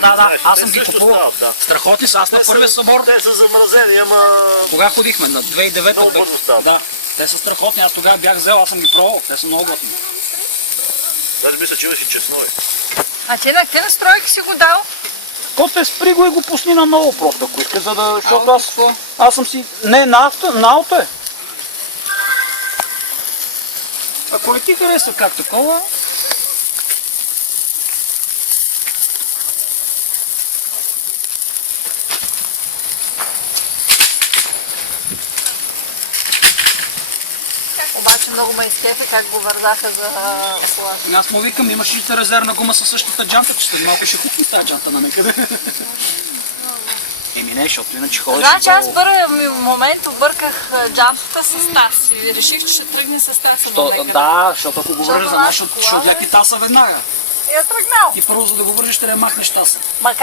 Да, аз съм ги също купувал. стават, да. Страхотни са, аз на първия събор. Те са замразени, ама... Кога ходихме? На 2009 Много бързо стават. Да, те са страхотни, аз тогава бях взел, аз съм ги пробвал, те са много готини. Даже мисля, че имаш и чеснови. А ти на какви настройки си го дал? Коте спри го и го пусни на ново просто, ако иска, за да... Защото Какво? аз съм си... Не, на ауто е. Ако не ти харесва как такова... Обаче много ме изкефи как го вързаха за колата. Аз му викам, имаш ли резервна гума със същата джанта, че след малко ще купим тази джанта на некъде. Еми не, защото иначе ходиш... Значи аз в първия момент обърках джантата с таз и реших, че ще тръгне с таз. Да, защото ако го вържеш за нас, нашата ще кола отляки таса веднага. И е тръгнал. Ти първо, за да го вържеш, ще да махнеш таса. Макар